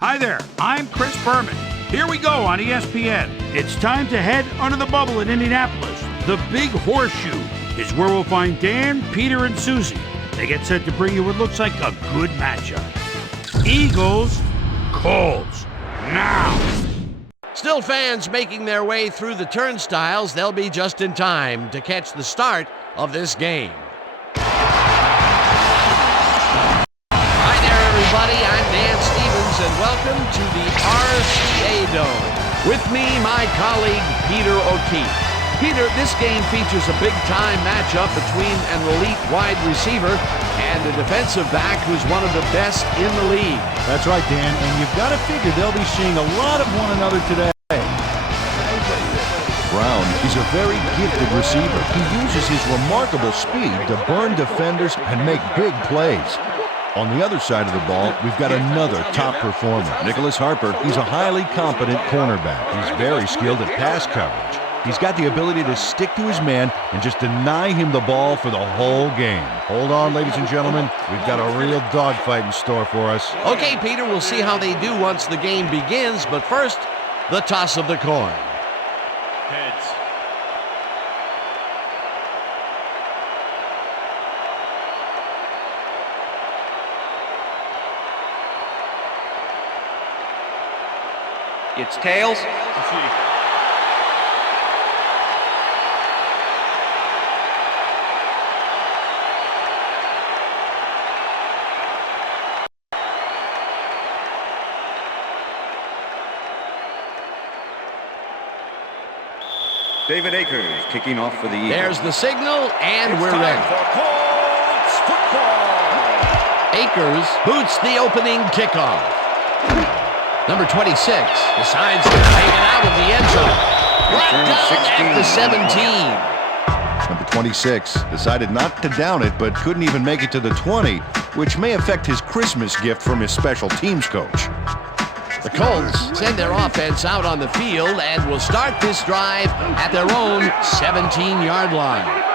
Hi there, I'm Chris Berman. Here we go on ESPN. It's time to head under the bubble in Indianapolis. The Big Horseshoe is where we'll find Dan, Peter, and Susie. They get set to bring you what looks like a good matchup. Eagles, Colts, now. Still fans making their way through the turnstiles. They'll be just in time to catch the start of this game. Hi there, everybody. I'm Dan Stevens, and welcome to the RCA Dome. With me, my colleague, Peter O'Keefe. Peter, this game features a big-time matchup between an elite wide receiver and a defensive back who's one of the best in the league. That's right, Dan, and you've got to figure they'll be seeing a lot of one another today. Brown is a very gifted receiver. He uses his remarkable speed to burn defenders and make big plays. On the other side of the ball, we've got another top performer, Nicholas Harper. He's a highly competent cornerback. He's very skilled at pass coverage. He's got the ability to stick to his man and just deny him the ball for the whole game. Hold on, ladies and gentlemen. We've got a real dogfight in store for us. Okay, Peter, we'll see how they do once the game begins. But first, the toss of the coin. Heads. It's tails. David Akers kicking off for the Eagles. There's the signal, and It's we're time ready. for Colts football. Akers boots the opening kickoff. Number 26 decides to take it out of the end zone. Brought down at the 17. Number 26 decided not to down it, but couldn't even make it to the 20, which may affect his Christmas gift from his special teams coach. The Colts send their offense out on the field and will start this drive at their own 17-yard line.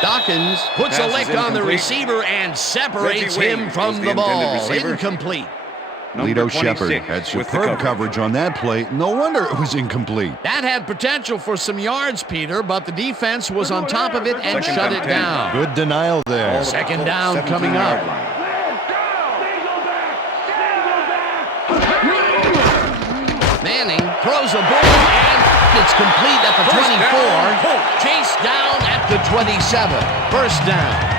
Dawkins puts a lick on the receiver and separates him from the ball. Incomplete. Lito Shepard had superb coverage on that play. No wonder it was incomplete. That had potential for some yards, Peter, but the defense was on top of it and shut it down. Good denial there. Second down coming up. Manning throws a ball, and it's complete at the 24. Chased down at the 27. First down.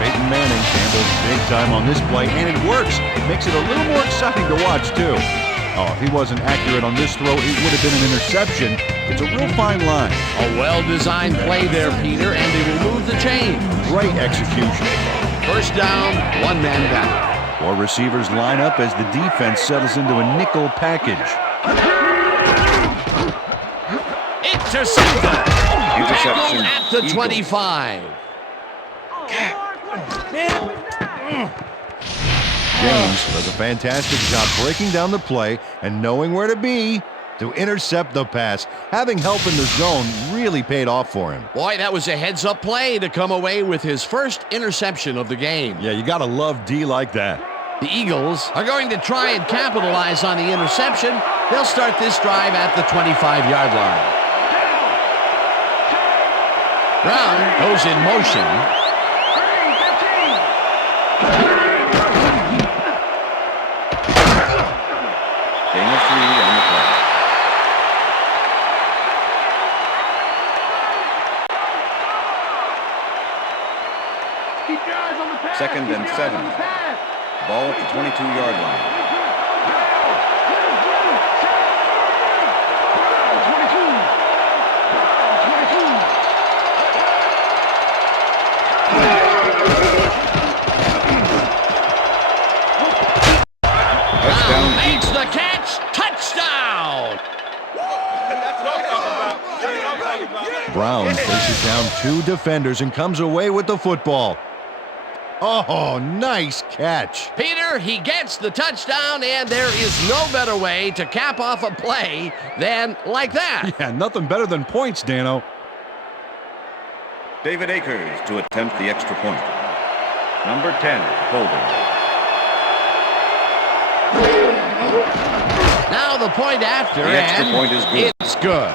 Peyton Manning gambles big time on this play, and it works. It makes it a little more exciting to watch, too. Oh, if he wasn't accurate on this throw, it would have been an interception. It's a real fine line. A well-designed play there, Peter, and they will move the chain. Great execution. First down, one man down. Four receivers line up as the defense settles into a nickel package. Intercepted. Interception. At the 25. James does a fantastic job breaking down the play and knowing where to be to intercept the pass. Having help in the zone really paid off for him. Boy, that was a heads-up play to come away with his first interception of the game. Yeah, you gotta love D like that. The Eagles are going to try and capitalize on the interception. They'll start this drive at the 25-yard line. Brown goes in motion. Gain of 3 on the play. Second and 7. Ball at the 22-yard line. Brown makes the catch. Touchdown! Brown faces down two defenders and comes away with the football. Oh, nice catch. Peter, he gets the touchdown, and there is no better way to cap off a play than like that. Yeah, nothing better than points, Dano. David Akers to attempt the extra point. Number 10, holding. Now the point after, The extra and point is good. It's good.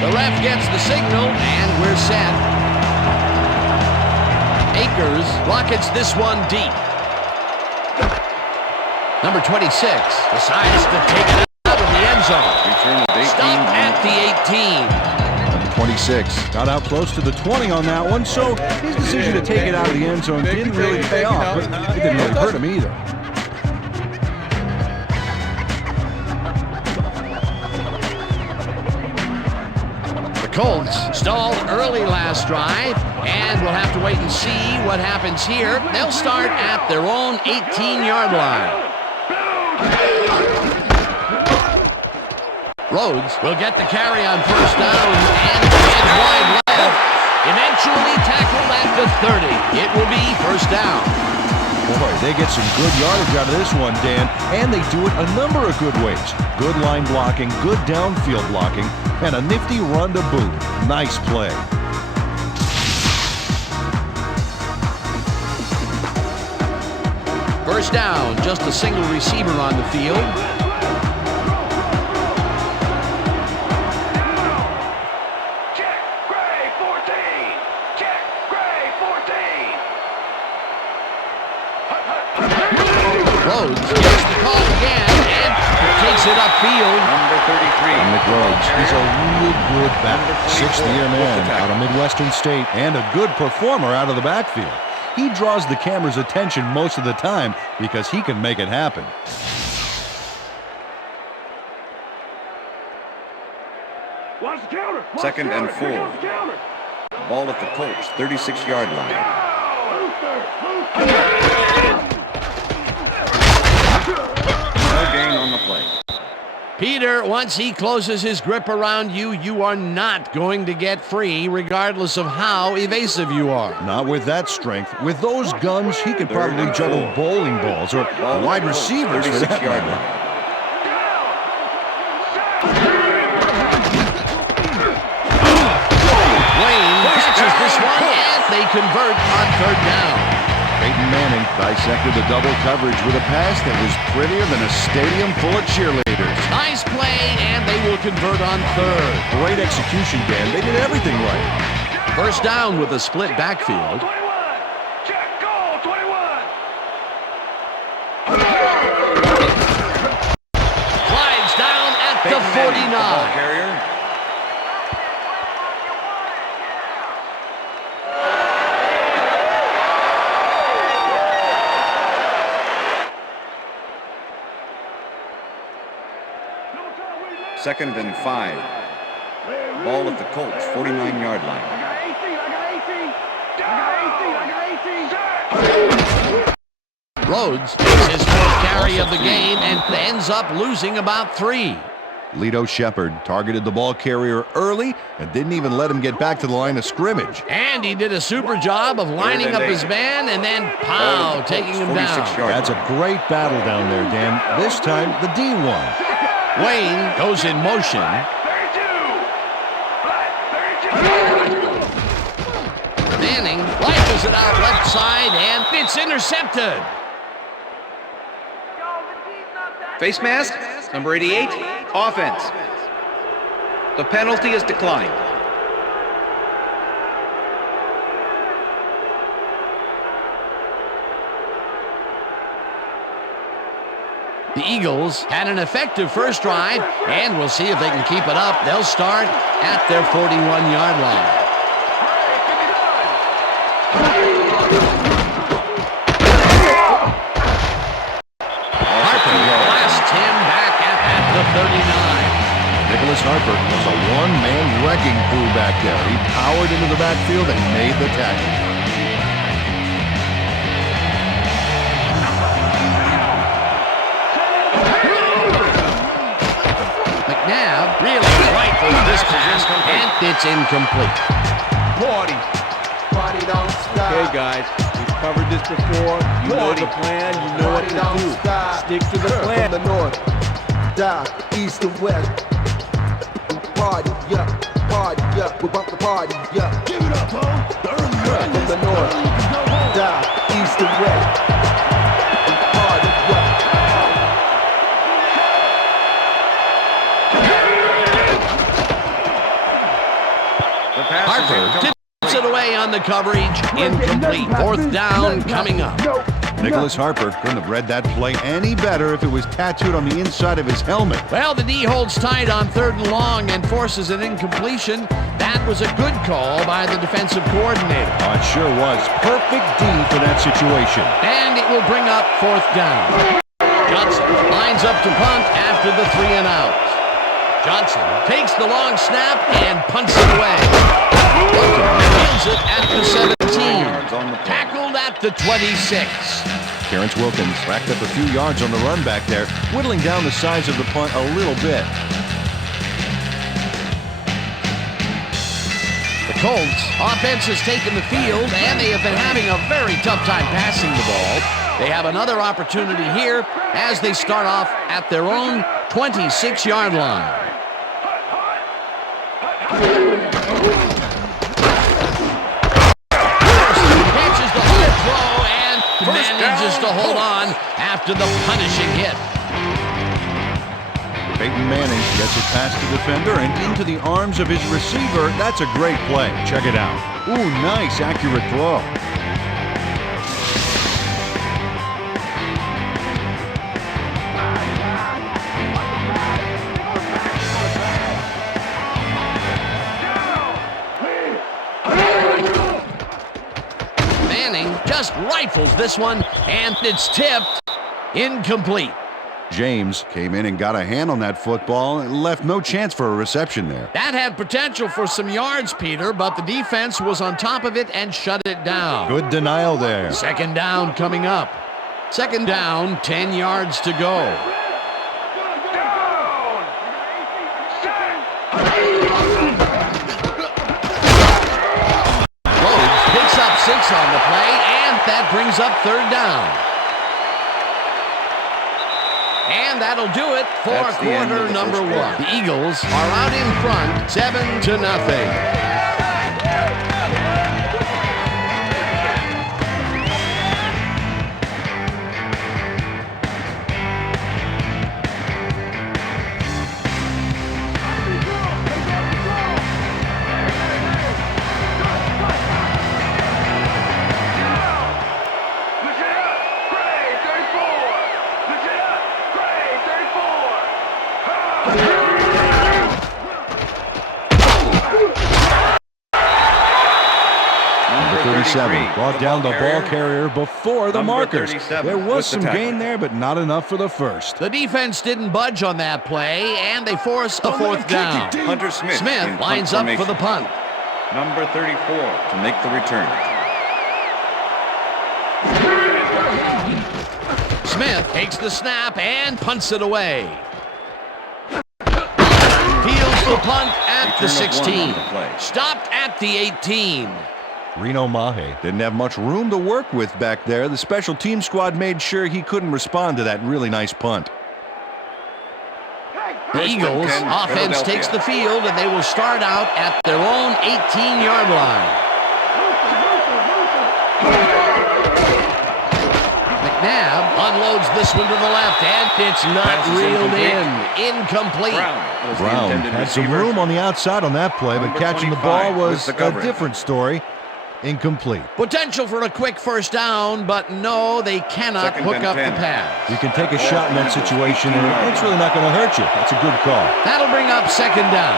The ref gets the signal, and we're set. Akers rockets this one deep. Number 26 decides to take it out of the end zone. Return of 18. Stop at the 18. Number 26 got out close to the 20 on that one, so his decision to take it out of the end zone didn't really pay off, but it didn't really hurt him either. Colts stalled early last drive, and we'll have to wait and see what happens here. They'll start at their own 18-yard line. Rhodes will get the carry on first down, and it's wide left. Eventually tackled at the 30. It will be first down. Boy, they get some good yardage out of this one, Dan, and they do it a number of good ways. Good line blocking, good downfield blocking, and a nifty run to boot. Nice play. First down, just a single receiver on the field. Rhodes gets the call again and takes it upfield. Number 33. Nick Rhodes, he's a real good back. Sixth-year man out of Midwestern State and a good performer out of the backfield. He draws the camera's attention most of the time because he can make it happen. Second and 4. Ball at the Colts, 36-yard line. No gain on the play. Peter, once he closes his grip around you, you are not going to get free, regardless of how evasive you are. Not with that strength. With those guns, he could probably juggle bowling balls or wide receivers for that 36-yard matter. line. Wayne catches this one, and they convert on third down. Peyton Manning dissected the double coverage with a pass that was prettier than a stadium full of cheerleaders. Nice play, and they will convert on third. Great execution, Dan. They did everything right. First down with a split backfield. Slides down at the Peyton Manning, the ball 49. carrier. Second and 5. Ball at the Colts, 49-yard line. Rhodes is his first carry of the game and ends up losing about 3. Lito Shepard targeted the ball carrier early and didn't even let him get back to the line of scrimmage. And he did a super job of lining up his man and then, pow, taking him down. That's a great battle down there, Dan. This time, the D won. Wayne goes in motion. Manning rifles it out left side, and it's intercepted. Face mask, number 88, offense. The penalty is declined. The Eagles had an effective first drive, and we'll see if they can keep it up. They'll start at their 41-yard line. Harper blasts him back at the 39. Nicholas Harper was a one-man wrecking crew back there. He powered into the backfield and made the tackle. McNabb really rifles this pass, and it's incomplete. Party don't stop. Okay, guys, we've covered this before. You know the plan. You know what to do. Stick to the plan. From the north, south, east, and west. Party, yeah. Party, yeah. We bump the party, yeah. Give it up, Ho. The early run. From the north, south, east, and west. Party, yeah. The pass is Harper incomplete. tips it away on the coverage. Incomplete. Fourth down coming up. Nicholas Harper couldn't have read that play any better if it was tattooed on the inside of his helmet. Well, the D holds tight on 3rd and long and forces an incompletion. That was a good call by the defensive coordinator. Oh, it sure was. Perfect D for that situation. And it will bring up 4th down. Johnson lines up to punt after the 3 and out. Johnson takes the long snap and punts it away. Fields it at the 17. Tackled at the 26. Terrence Wilkins racked up a few yards on the run back there, whittling down the size of the punt a little bit. The Colts offense has taken the field, and they have been having a very tough time passing the ball. They have another opportunity here as they start off at their own 26-yard line. Catches the hard throw and manages to hold on after the punishing hit. Peyton Manning gets it past the defender and into the arms of his receiver. That's a great play. Check it out. Ooh, nice, accurate throw. Manning just rifles this one, and it's tipped. Incomplete. James came in and got a hand on that football and left no chance for a reception there. That had potential for some yards, Peter, but the defense was on top of it and shut it down. Good denial there. 2nd down coming up. 2nd down, 10 yards to go. Rhodes picks up 6 on the play, and that brings up 3rd down. And that'll do it for That's the end of quarter the number first 1. quarter. The Eagles are out in front, 7-0. Number 37 brought down the ball carrier before the Number markers. 37 There was with the some tackle. gain there, but not enough for the first. The defense didn't budge on that play, and they force a 4th down. Hunter Smith, in Smith punt lines up for the formation. punt. Number 34 to make the return. Smith takes the snap and punts it away. Fields the punt at the Return of 1 on 16. the play. Stopped at the 18. Reno Mahe didn't have much room to work with back there. The special team squad made sure he couldn't respond to that really nice punt. The First and Eagles 10, offense Philadelphia. takes the field, and they will start out at their own 18-yard line. McNabb unloads this one to the left, and it's not Pass is reeled incomplete. in. Incomplete. Brown was the Brown intended had some receiver. room on the outside on that play, but Number catching the 25 ball was was the a coverage. different story. Incomplete. Potential for a quick first down, but no, they cannot 2nd hook and up 10. the pass. You can take a shot in that situation, and it's really not going to hurt you. That's a good call. That'll bring up 2nd down.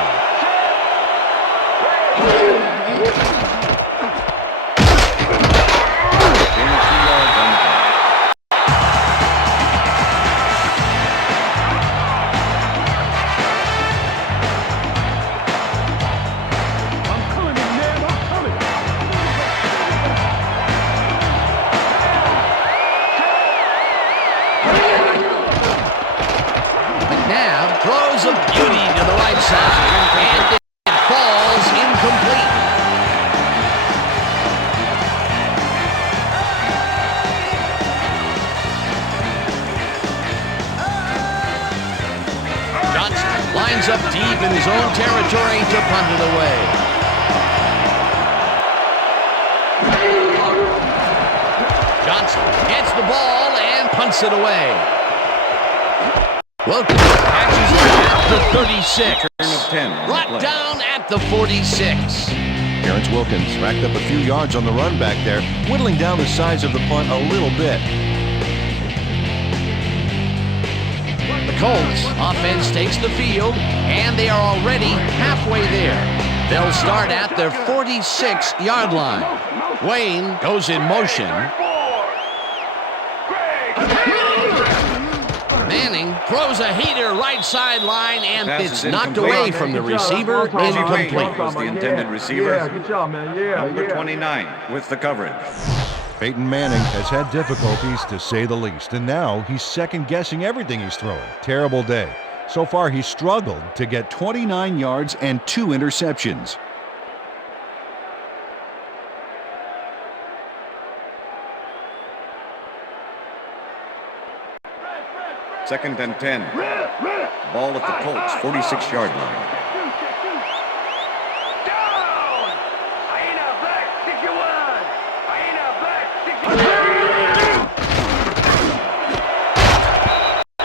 Gain of 2 yards on the play. McNabb throws a beauty to the right side, and lines up deep in his own territory to punt it away. Johnson gets the ball and punts it away. Wilkins catches it at the 36. Turn of 10. Brought down at the 46. Terrence Wilkins racked up a few yards on the run back there, whittling down the size of the punt a little bit. The Colts offense takes the field, and they are already halfway there. They'll start at their 46-yard line. Wayne goes in motion. Manning throws a heater right sideline, and it's knocked away from the receiver. Incomplete. Was the intended receiver. Yeah, good job, man. Yeah, Number 29 with the coverage. Peyton Manning has had difficulties, to say the least, and now he's second-guessing everything he's throwing. Terrible day. So far, he's struggled to get 29 yards and 2 interceptions. Second and 10. Ball at the Colts, 46-yard line.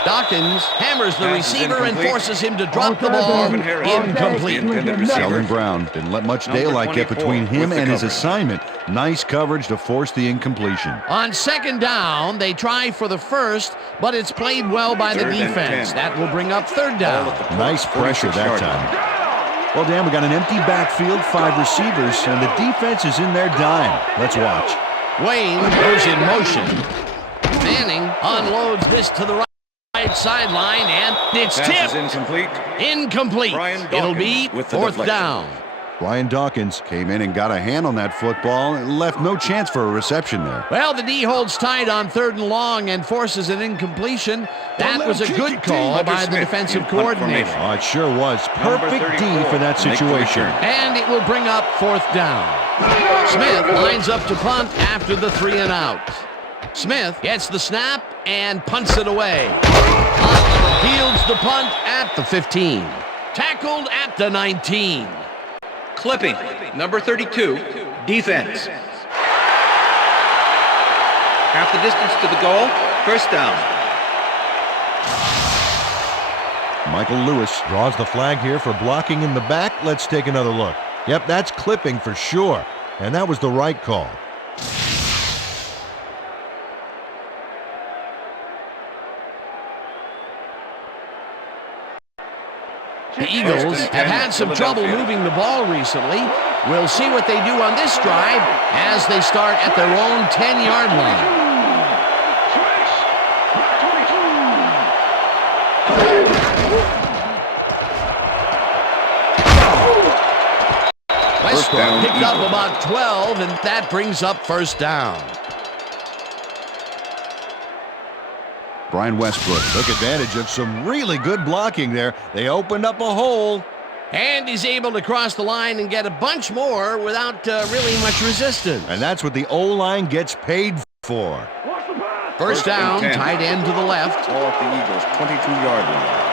Dawkins hammers the receiver and forces him to drop the ball. Incomplete. Sheldon Brown didn't let much daylight get between him and his assignment. Nice coverage to force the incompletion. On second down, they try for the first, but it's played well by the defense. That will bring up third down. Nice pressure that time. Well, Dan, we got an empty backfield, 5 receivers, and the defense is in their dime. Let's watch. Wayne goes in motion. Manning unloads this to the right sideline, and it's tipped. Incomplete. Incomplete. It'll be fourth down. Brian Dawkins came in and got a hand on that football and left no chance for a reception there. Well, the D holds tight on third and long and forces an incompletion. That was a good call by the defensive coordinator. Oh, it sure was. Perfect D for that situation. And it will bring up fourth down. Smith lines up to punt after the 3 and out. Smith gets the snap and punts it away. Fields the punt at the 15. Tackled at the 19. Clipping, number 32, defense. Half the distance to the goal, first down. Michael Lewis draws the flag here for blocking in the back. Let's take another look. Yep, that's clipping for sure. And that was the right call. The Eagles have had some trouble moving the ball recently. We'll see what they do on this drive as they start at their own 10-yard line. Westbrook picked up about 12, and that brings up first down. Brian Westbrook took advantage of some really good blocking there. They opened up a hole. And he's able to cross the line and get a bunch more without really much resistance. And that's what the O-line gets paid for. First down, tight end to the left. Ball at the Eagles, 22-yard line.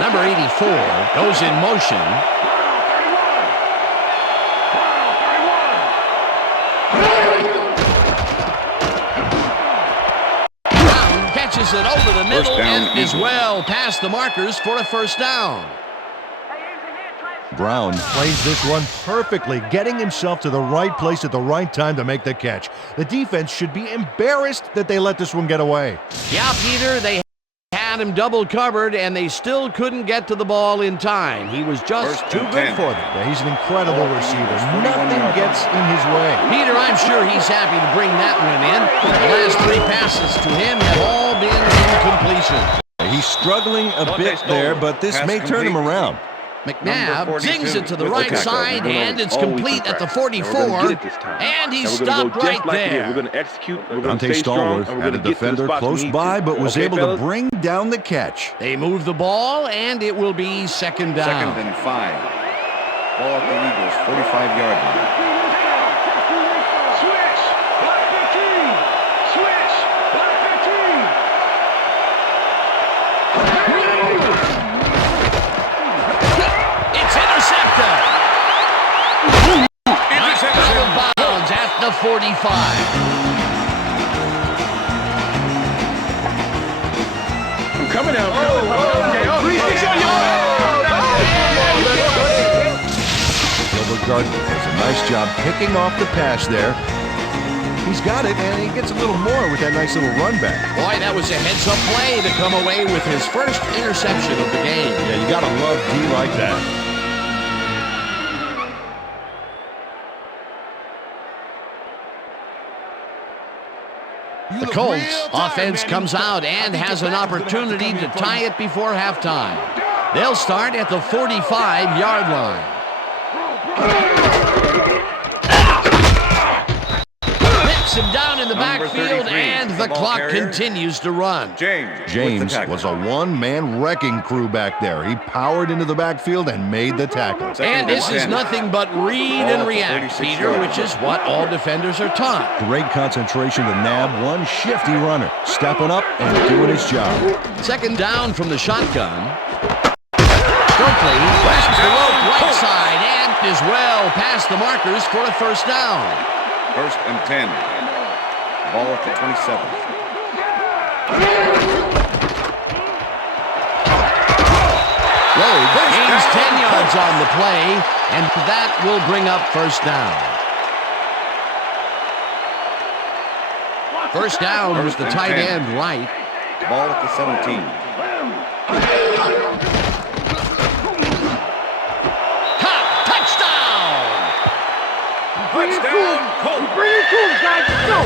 Number 84 goes in motion. Catches it over the middle and is well past the markers for a first down. Brown plays this one perfectly, getting himself to the right place at the right time to make the catch. The defense should be embarrassed that they let this one get away. Yeah, Peter, they had him double covered, and they still couldn't get to the ball in time. He was just too good for them. Yeah, he's an incredible receiver. Nothing gets in his way. Peter, I'm sure he's happy to bring that one in. The last 3 passes to him have all been incompletions. He's struggling a bit there, but this may turn him around. McNabb zings it to the right side, and it's complete at the 44, and he stopped right there. We're going to execute. Dante Stallworth had a defender close by, but was able to bring down the catch. They move the ball, and it will be second down. Second and 5. Ball at the Eagles, 45-yard line. 45. Coming out. Gilbert Gardner does a nice job picking off the pass there. He's got it, and he gets a little more with that nice little run back. Boy, that was a heads-up play to come away with his first interception of the game. Yeah, you got to love D like that. The Colts offense comes out and has an opportunity to tie it before halftime. They'll start at the 45-yard line. Rips him down in the backfield, and the clock continues to run. James was a one-man wrecking crew back there. He powered into the backfield and made the tackle. And this is nothing but read and react, Peter, which is what all defenders are taught. Great concentration to nab one shifty runner, stepping up and doing his job. Second down from the shotgun. Stokely wraps the rope right side and is well past the markers for a first down. 1st and 10. Ball at the 27. Rhodes gains 10 yards on the play, and that will bring up first down. First down with the tight end right. Ball at the 17. Touchdown, Colts. Bring it to him, guys. Let's go.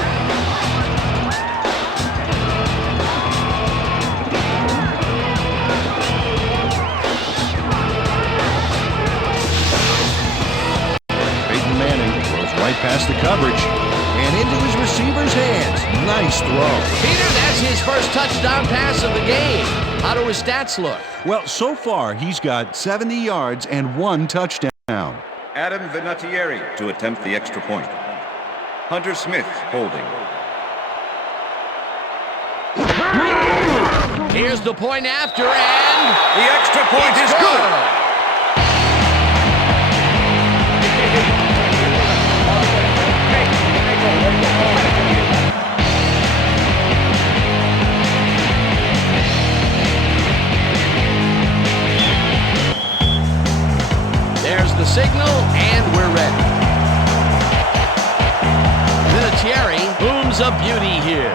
Peyton Manning throws right past the coverage and into his receiver's hands. Nice throw. Peter, that's his first touchdown pass of the game. How do his stats look? Well, so far, he's got 70 yards and 1 touchdown. Adam Vinatieri to attempt the extra point. Hunter Smith holding. Here's the point after, and The extra point is good. There's the signal, and we're ready. Vinatieri booms a beauty here.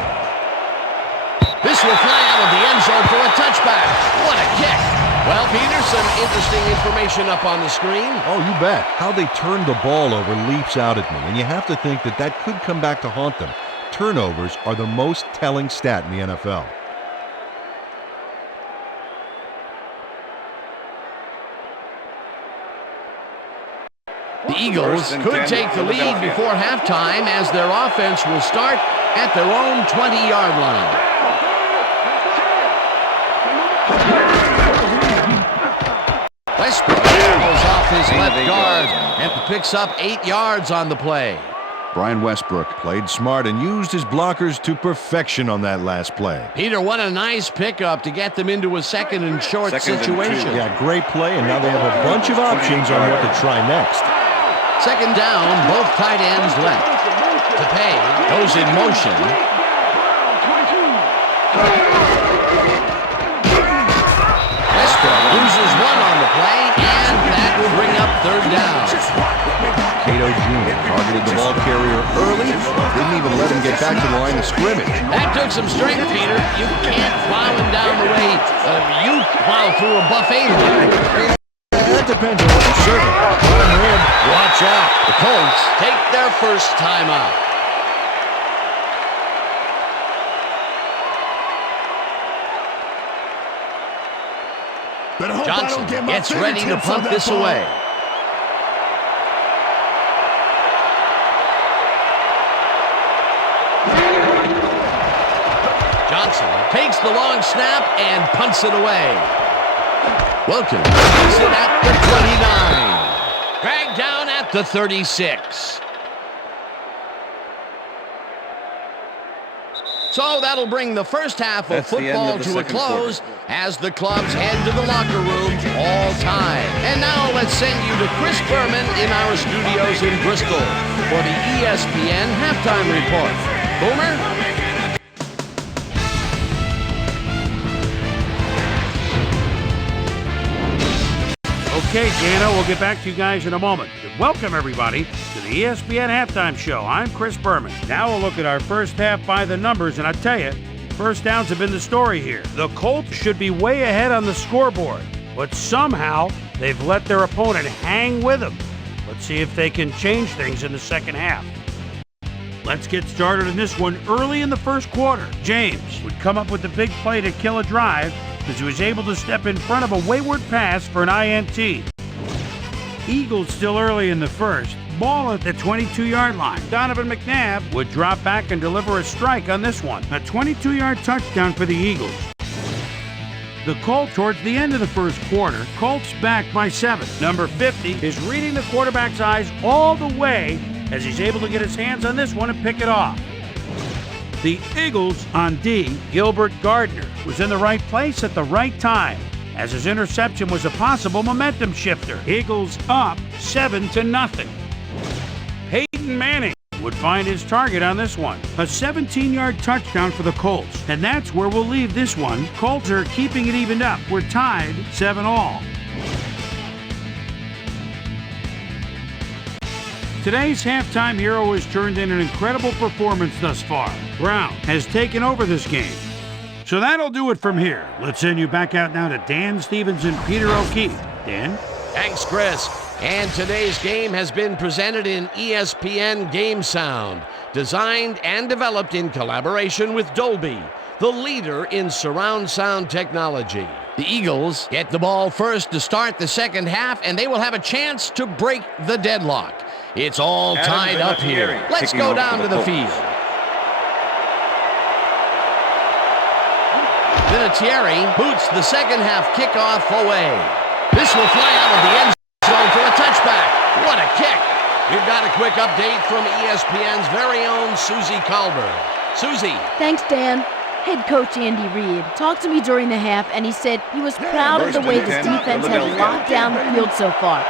This will fly out of the end zone for a touchback. What a kick. Well, Peter, some interesting information up on the screen. Oh, you bet. How they turned the ball over leaps out at me, and you have to think that that could come back to haunt them. Turnovers are the most telling stat in the NFL. The Eagles could take the lead before halftime as their offense will start at their own 20-yard line. Westbrook goes off his left guard and picks up 8 yards on the play. Brian Westbrook played smart and used his blockers to perfection on that last play. Peter, what a nice pickup to get them into a second and short situation. Yeah, great play, and now they have a bunch of options on what to try next. Second down, both tight ends left. Tapay goes in motion. Westbrook loses one on the play, and that will bring up third down. Cato Jr. targeted the ball carrier early, didn't even let him get back to the line of scrimmage. That took some strength, Peter. You can't plow him down the way you plow through a buffet. That depends on what you're serving. Prime rib, watch out. The Colts take their first timeout. Johnson gets ready to punt this away. Johnson takes the long snap and punts it away. Wilkins takes it at the 29. Dragged down at the 36. So that'll bring the first half of football to a close as the clubs head to the locker rooms all time. And now let's send you to Chris Berman in our studios in Bristol for the ESPN Halftime Report. Boomer? Okay, Dano, we'll get back to you guys in a moment. Welcome, everybody, to the ESPN Halftime Show. I'm Chris Berman. Now we'll look at our first half by the numbers, and I tell you, first downs have been the story here. The Colts should be way ahead on the scoreboard, but somehow they've let their opponent hang with them. Let's see if they can change things in the second half. Let's get started in this one early in the first quarter. James would come up with the big play to kill a drive as he was able to step in front of a wayward pass for an INT. Eagles still early in the first. Ball at the 22-yard line. Donovan McNabb would drop back and deliver a strike on this one. A 22-yard touchdown for the Eagles. The Colts towards the end of the first quarter. Colts back by 7. Number 50 is reading the quarterback's eyes all the way as he's able to get his hands on this one and pick it off. The Eagles on D, Gilbert Gardner, was in the right place at the right time, as his interception was a possible momentum shifter. Eagles up 7-0. Peyton Manning would find his target on this one. A 17-yard touchdown for the Colts. And that's where we'll leave this one. Colts are keeping it evened up. We're tied 7-all. Today's halftime hero has turned in an incredible performance thus far. Brown has taken over this game. So that'll do it from here. Let's send you back out now to Dan Stevens and Peter O'Keefe. Dan? Thanks, Chris. And today's game has been presented in ESPN Game Sound, designed and developed in collaboration with Dolby, the leader in surround sound technology. The Eagles get the ball first to start the second half, and they will have a chance to break the deadlock. It's all tied up here. Let's go down to the field. Vinatieri boots the second half kickoff away. This will fly out of the end zone for a touchback. What a kick. We've got a quick update from ESPN's very own Susie Colbert. Susie. Thanks, Dan. Head coach Andy Reid talked to me during the half, and he said he was proud of the way this defense has locked down the field so far.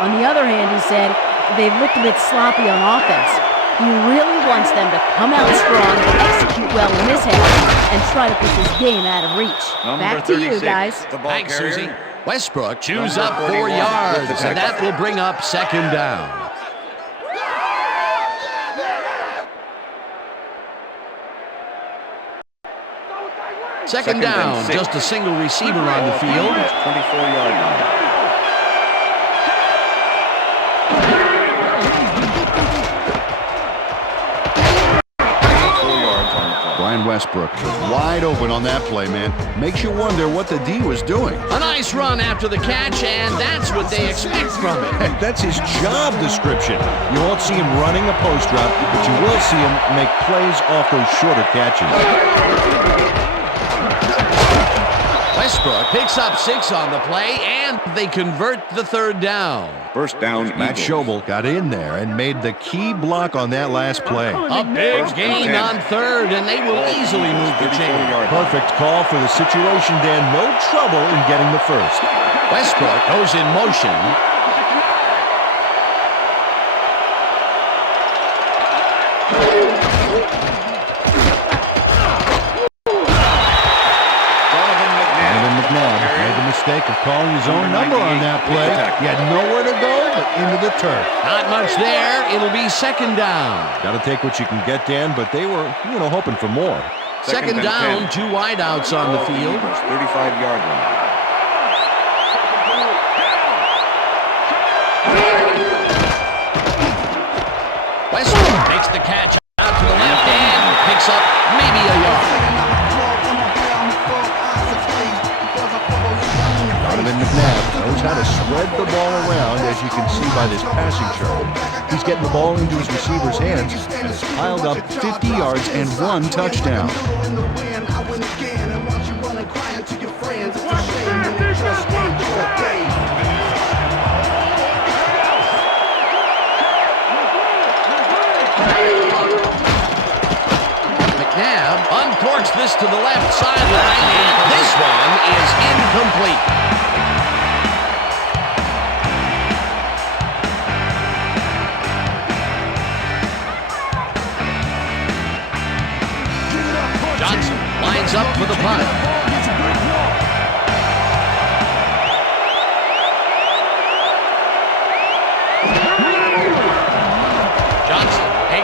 On the other hand, he said they've looked a bit sloppy on offense. He really wants them to come out strong, execute well in this half, and try to put this game out of reach. Back to you, guys. Thanks, Susie. Westbrook chews up 4 yards, and that will bring up second down. Second down, just a single receiver on the field. 24-yard line. Brian Westbrook was wide open on that play, man. Makes you wonder what the D was doing. A nice run after the catch, and that's what they expect from him. Heck, that's his job description. You won't see him running a post route, but you will see him make plays off those shorter catches. Westbrook picks up 6 on the play, and they convert the third down. First down, Matt Schobel got in there and made the key block on that last play. A big gain on third, and they will easily move the chain. Perfect call for the situation, Dan. No trouble in getting the first. Westbrook goes in motion. Mistake of calling his own number on that play. He had nowhere to go but into the turf. Not much there. It'll be second down. Got to take what you can get, Dan, but they were, hoping for more. Second down, 2 wideouts on the field. 35-yard line. Westbrook makes the catch out to the left and picks up maybe a yard. McNabb knows how to spread the ball around, as you can see by this passing chart. He's getting the ball into his receiver's hands and has piled up 50 yards and 1 touchdown. McNabb uncorks this to the left sideline, and this one is incomplete.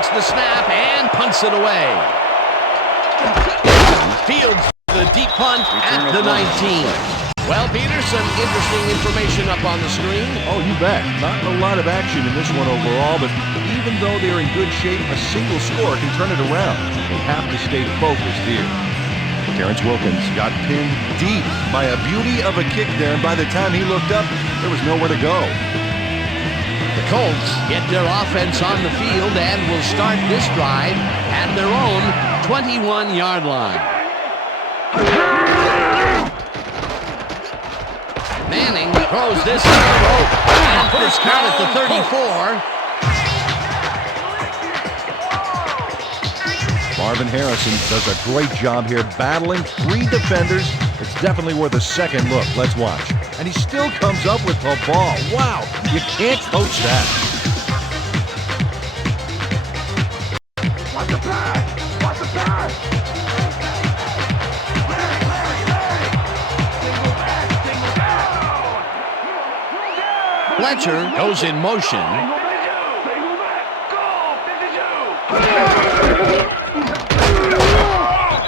takes the snap and punts it away. Fields the deep punt at the 19. Well, Peter, some interesting information up on the screen. Oh, you bet. Not a lot of action in this one overall, but even though they're in good shape, a single score can turn it around. They have to stay focused here. Terrence Wilkins got pinned deep by a beauty of a kick there, and by the time he looked up, there was nowhere to go. The Colts get their offense on the field and will start this drive at their own 21-yard line. Manning throws this in the rope. And first count at the 34. Marvin Harrison does a great job here battling 3 defenders. It's definitely worth a second look. Let's watch. And he still comes up with the ball. Wow, you can't coach that. Watch the pass! Watch the pass! Fletcher goes in motion.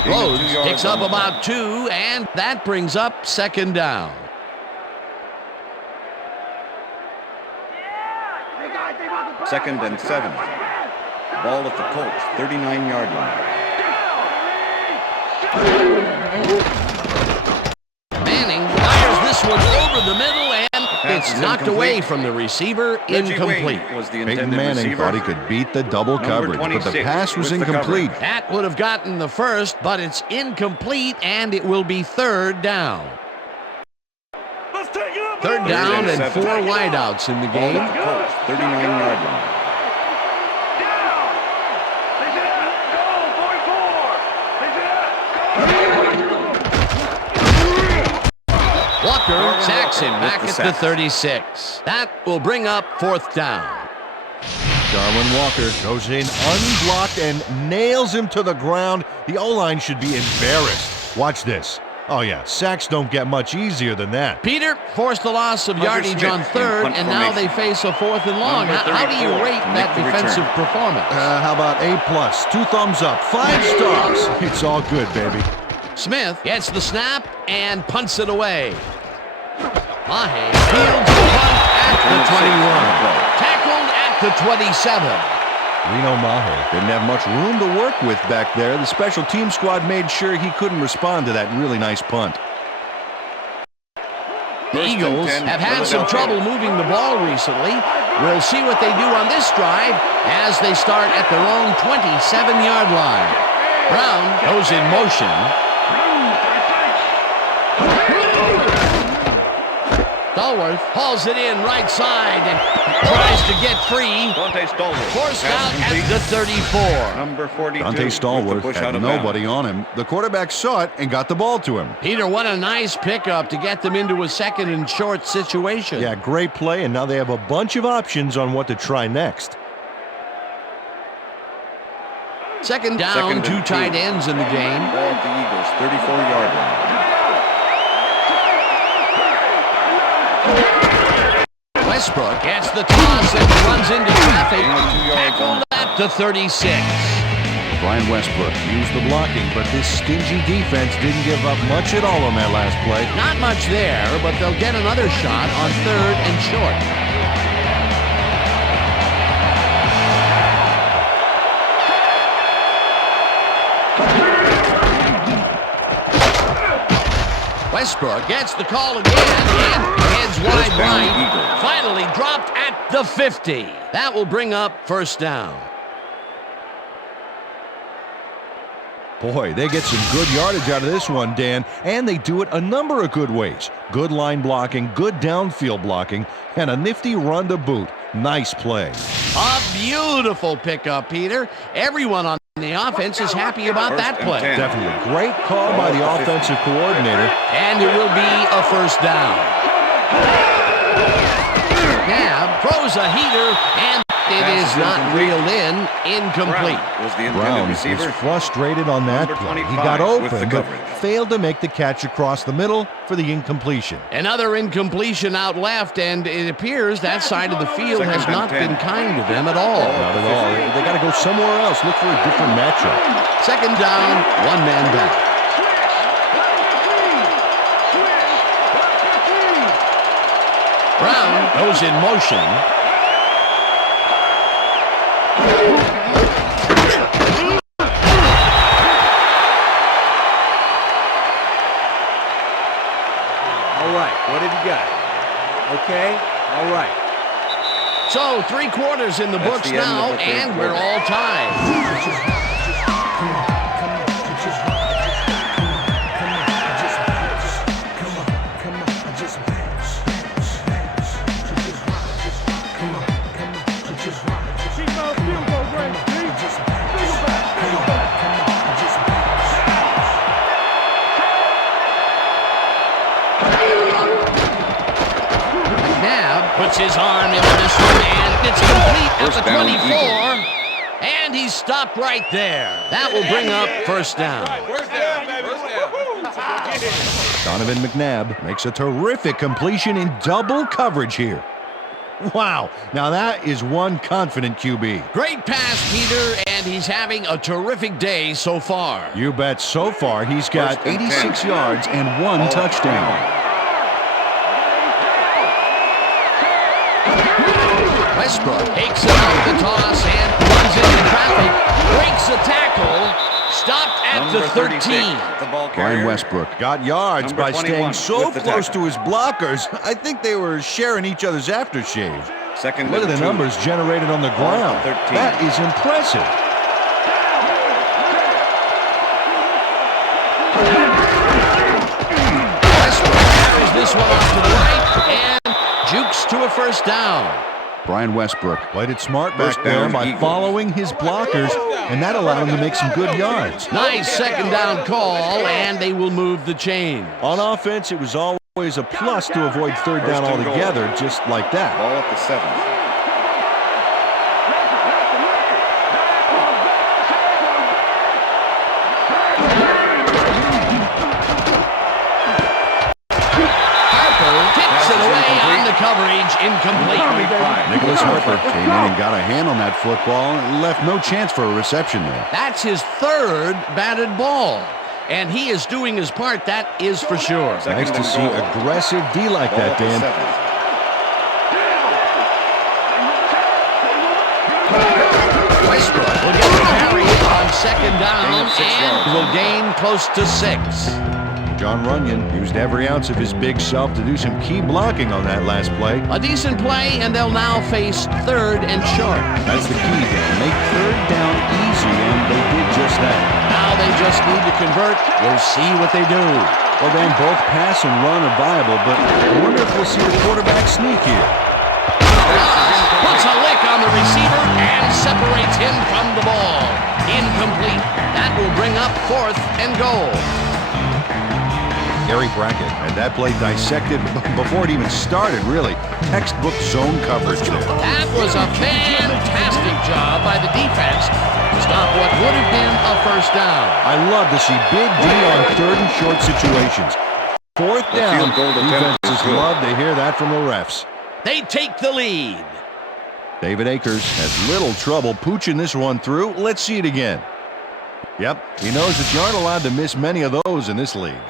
Rhodes picks up about 2, and that brings up second down. Second and 7. Ball at the Colts, 39-yard line. Manning fires this one over the middle, and it's knocked away from the receiver. Incomplete. Was the Peyton Manning receiver. thought he could beat the double coverage, but the pass was incomplete. That would have gotten the first, but it's incomplete, and it will be third down. Third down and 4 wideouts in the Ball game. at the Colts, 39-yard line. Walker sacks him back at the 36. That will bring up fourth down. Darwin Walker goes in unblocked and nails him to the ground. The O-line should be embarrassed. Watch this. Oh yeah, sacks don't get much easier than that. Peter forced the loss of yardage on third, and now they face a 4th and long. How do you rate that defensive performance? How about A+, 2 thumbs up, 5 stars. It's all good, baby. Smith gets the snap and punts it away. Mahe fields the punt at the 21. Tackled at the 27. Reno Mahe didn't have much room to work with back there. The special team squad made sure he couldn't respond to that really nice punt. The Eagles have had some trouble moving the ball recently. We'll see what they do on this drive as they start at their own 27-yard line. Brown goes in motion. Stallworth hauls it in right side and tries to get free. Forced out at the 34. Number 42. Dante Stallworth had nobody on him. The quarterback saw it and got the ball to him. Peter, what a nice pickup to get them into a second and short situation. Yeah, great play, and now they have a bunch of options on what to try next. Second down, 2 tight ends in the game. Ball at the Eagles, 34-yard line. Westbrook gets the toss and runs into traffic. Tackled at the 36. Brian Westbrook used the blocking, but this stingy defense didn't give up much at all on that last play. Not much there, but they'll get another shot on third and short. Westbrook gets the call again and heads wide right. Finally dropped at the 50. That will bring up first down. Boy, they get some good yardage out of this one, Dan, and they do it a number of good ways. Good line blocking, good downfield blocking, and a nifty run to boot. Nice play. A beautiful pickup, Peter. Everyone on the offense is happy about that play. Definitely a great call by the offensive coordinator. And it will be a first down. Nab throws a heater, and it is not reeled in. Incomplete. Was the intended Brown is receiver. frustrated on that Number play. He 25 got with the open, but coverage. failed to make the catch across the middle for the incompletion. Another incompletion out left, and it appears that side of the field Second has and not 10. been kind to them at all. Not at all. They got to go somewhere else. Look for a different matchup. Second down, one man back. Brown goes in motion. All right, what have you got? Okay, all right. So 3 quarters in the That's books the end of now, the third and we're quarter. all tied. McNabb puts his arm into this one, and it's complete at First the down, 24. And he's stopped right there. That will bring up first down. Donovan McNabb makes a terrific completion in double coverage here. Wow, now that is one confident QB. Great pass, Peter, and he's having a terrific day so far. You bet so far he's got First and 86 10. yards and 1 touchdown. Westbrook takes it off the toss and runs into traffic, breaks a tackle, stopped at Number the 36, 13. the ball Brian carrier. Westbrook got yards Number by 21 staying so with the close tackle. to his blockers. I think they were sharing each other's aftershave. Second Look at and the 2. numbers generated on the ground. 13. That is impressive. Westbrook carries this one off to the right and jukes to a first down. Brian Westbrook played it smart back First there down, by Eagles. following his blockers, and that allowed him to make some good yards. Nice second down call, and they will move the chain. On offense, it was always a plus to avoid third down First and goal. altogether, just like that. Ball at the 7. Tips it away on the coverage, incomplete. Nicholas Harper came in and got a hand on that football and left no chance for a reception there. That's his third batted ball, and he is doing his part, that is for sure. Nice to see aggressive D like Ball that, at the Dan. 7. Westbrook will get the carry on second down Gain of 6 and yards. will gain close to 6. John Runyon used every ounce of his big self to do some key blocking on that last play. A decent play, and they'll now face third and short. That's the key, Dan. Make third down easy, and they did just that. Now they just need to convert. We'll see what they do. Well, Dan, both pass and run are viable, but I wonder if we'll see a quarterback sneak here. Puts a lick on the receiver and separates him from the ball. Incomplete. That will bring up fourth and goal. Gary Brackett had that play dissected before it even started, really. Textbook zone coverage there. That was a fantastic job by the defense to stop what would have been a first down. I love to see big D on third and short situations. Fourth The down, field goal attempt is defenses good. love to hear that from the refs. They take the lead. David Akers has little trouble pooching this one through. Let's see it again. Yep, he knows that you aren't allowed to miss many of those in this league.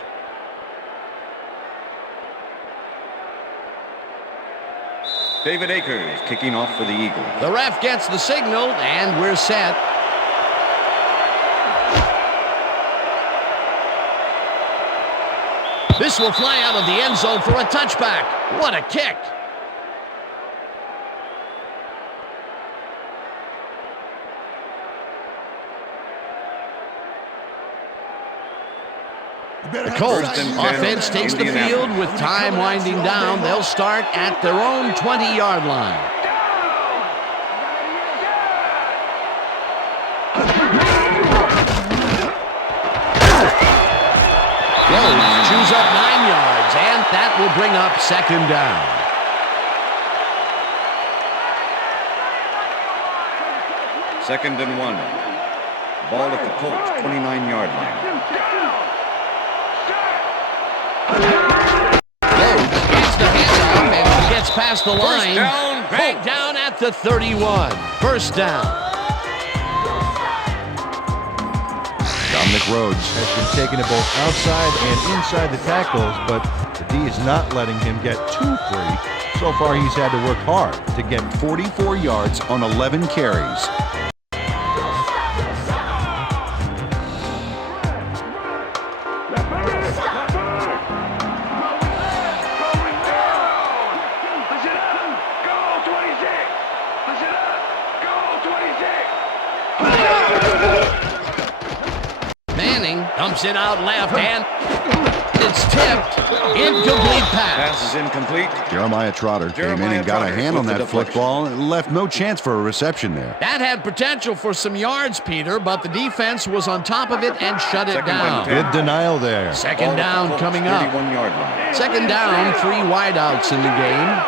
David Akers kicking off for the Eagles. The ref gets the signal, and we're set. This will fly out of the end zone for a touchback. What a kick. The Colts First and 10, offense takes the Indianapolis. field with time winding down. They'll start at their own 20-yard line. Rhodes chews up 9 yards, and that will bring up second down. 2nd and 1. Ball at the Colts, 29-yard line. Rhodes gets the handoff and gets past the line. First down, Dragged down at the 31. First down. Dominic Rhodes has been taking it both outside and inside the tackles, but the D is not letting him get too free. So far, he's had to work hard to get 44 yards on 11 carries. Dumps it out left, and it's tipped. Incomplete pass. Pass is incomplete. Jeremiah Trotter came in and got a hand on that football and left no chance for a reception there. That had potential for some yards, Peter, but the defense was on top of it and shut it down. Good denial there. Second down coming up. 31-yard line. Second down, 3 wideouts in the game.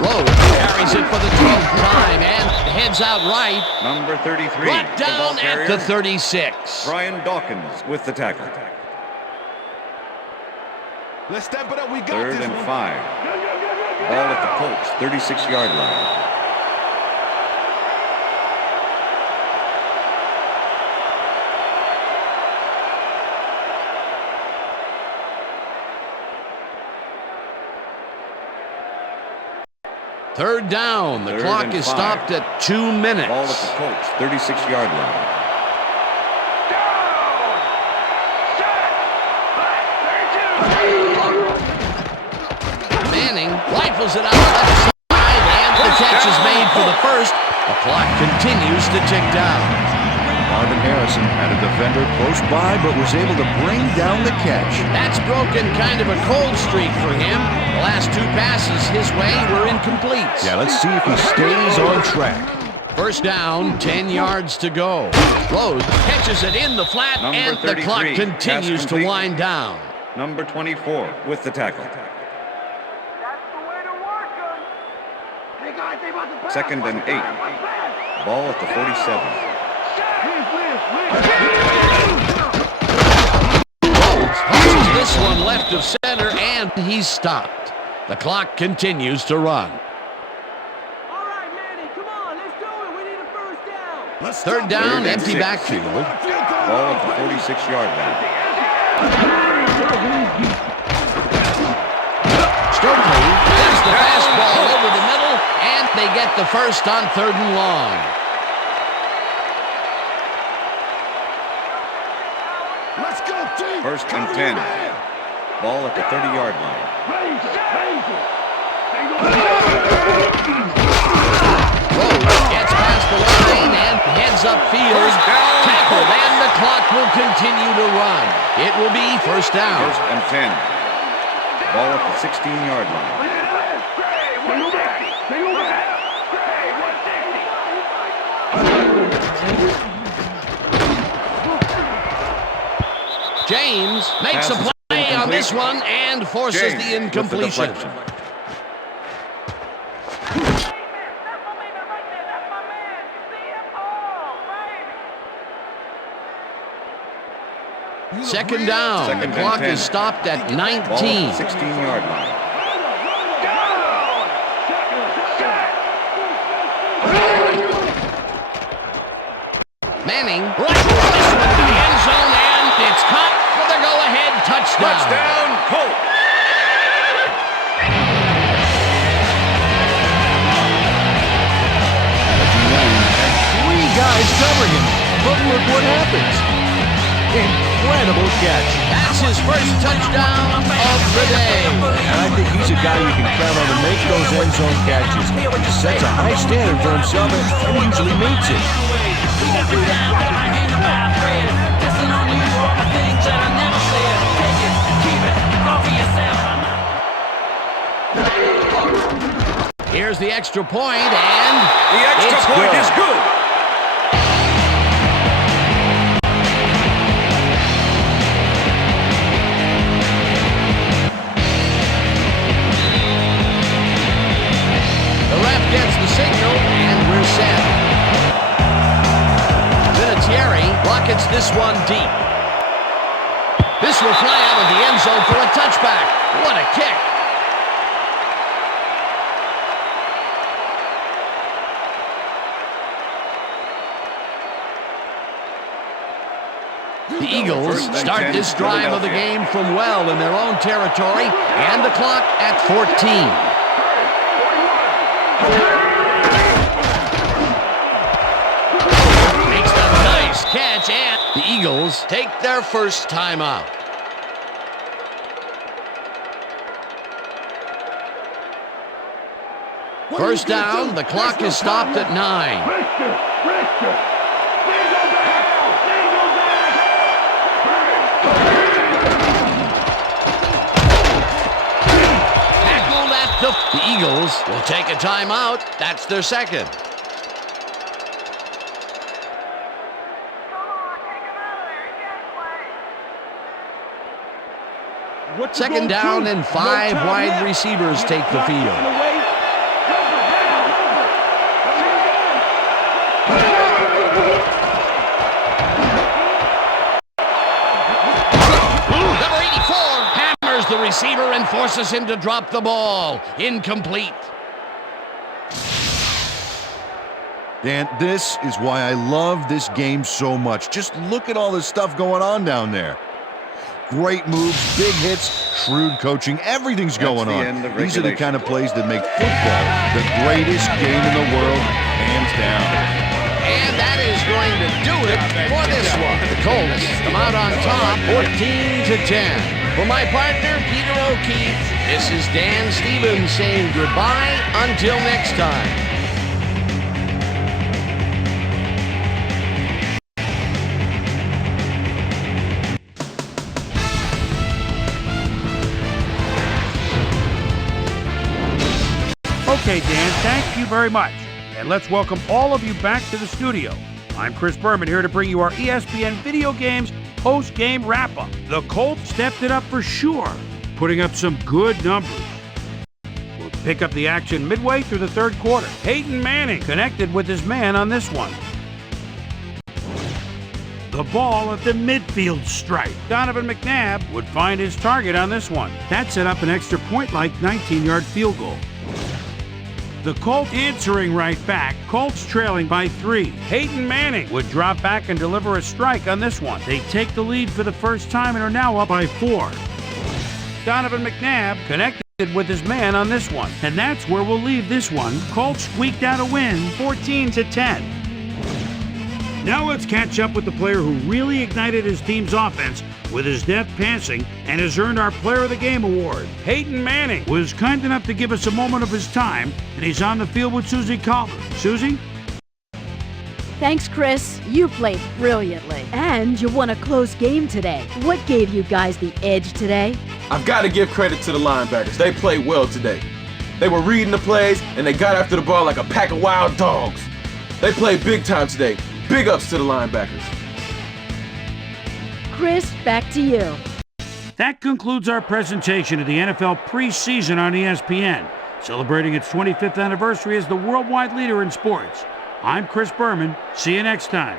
Rhodes carries it for the 12th time and heads out right. Number 33. Brought down at the 36. Brian Dawkins with the tackle. Let's step it up. We got 3rd this and one. 5. Ball at the Colts, 36-yard line. Third down. The clock is stopped at 2 minutes. Ball at the Colts, 36-yard line. Manning rifles it out left side, and the catch is made for the first. The clock continues to tick down. Marvin Harrison had a defender close by, but was able to bring down the catch. That's broken kind of a cold streak for him. The last 2 passes his way were incomplete. Yeah, let's see if he stays on track. First down, 10 yards to go. Rhodes catches it in the flat, Number and the 33, clock pass continues to complete. wind down. Number 24 with the tackle. 2nd and 8. Ball at the 47. Rhodes punches this one left of center, and he's stopped. The clock continues to run. All right, Manny, come on, let's do it. We need a first down. Third down, empty 6. backfield. Ball at the 46-yard line. Stokely gets the fastball over the middle, and they get the first on 3rd and long. Let's go, team. 1st and 10. Ball at the 30-yard line. Rhodes gets past the line and heads upfield. Tackled, and the clock will continue to run. It will be first down. 1st and 10. Ball at the 16-yard line. James makes a play on this one and forces the incompletion. Second down. The clock is stopped at 19. Ball at the 16-yard line. Manning rifles this one to the end zone, and it's caught for the go-ahead touchdown. Touchdown, Colts. Three guys covering him, but look what happens. Incredible catch. That's his first touchdown of the day. And I think he's a guy you can count on to make those end zone catches. He sets a high standard for himself and usually meets it. Here's the extra point, and The extra it's point good. is good. The ref gets the signal, rockets this one deep. This will fly out of the end zone for a touchback. What a kick. The Eagles start this drive of the game from well in their own territory, and the clock at 14. Makes a nice catch, and the Eagles take their first timeout. First down, the clock is stopped at 9. The Eagles will take a timeout. That's their second. Second down and 5 wide receivers take the field. The receiver and forces him to drop the ball. Incomplete. Dan, this is why I love this game so much. Just look at all this stuff going on down there. Great moves, big hits, shrewd coaching, everything's going on. These are the kind of plays that make football the greatest game in the world, hands down. And that is going to do it for this one. The Colts come out on top, 14-10. For my partner, Peter O'Keefe, this is Dan Stevens saying goodbye until next time. Okay, Dan, thank you very much. And let's welcome all of you back to the studio. I'm Chris Berman here to bring you our ESPN Video Games post-game wrap-up. The Colts stepped it up for sure, putting up some good numbers. We'll pick up the action midway through the third quarter. Peyton Manning connected with his man on this one. The ball at the midfield stripe. Donovan McNabb would find his target on this one. That set up an extra point-like 19-yard field goal. The Colts answering right back, Colts trailing by 3. Peyton Manning would drop back and deliver a strike on this one. They take the lead for the first time and are now up by 4. Donovan McNabb connected with his man on this one. And that's where we'll leave this one. Colts squeaked out a win, 14-10. Now let's catch up with the player who really ignited his team's offense with his deft passing and has earned our Player of the Game award. Peyton Manning was kind enough to give us a moment of his time, and he's on the field with Susie Calder. Susie? Thanks, Chris. You played brilliantly. And you won a close game today. What gave you guys the edge today? I've got to give credit to the linebackers. They played well today. They were reading the plays, and they got after the ball like a pack of wild dogs. They played big time today. Big ups to the linebackers. Chris, back to you. That concludes our presentation of the NFL preseason on ESPN, celebrating its 25th anniversary as the worldwide leader in sports. I'm Chris Berman. See you next time.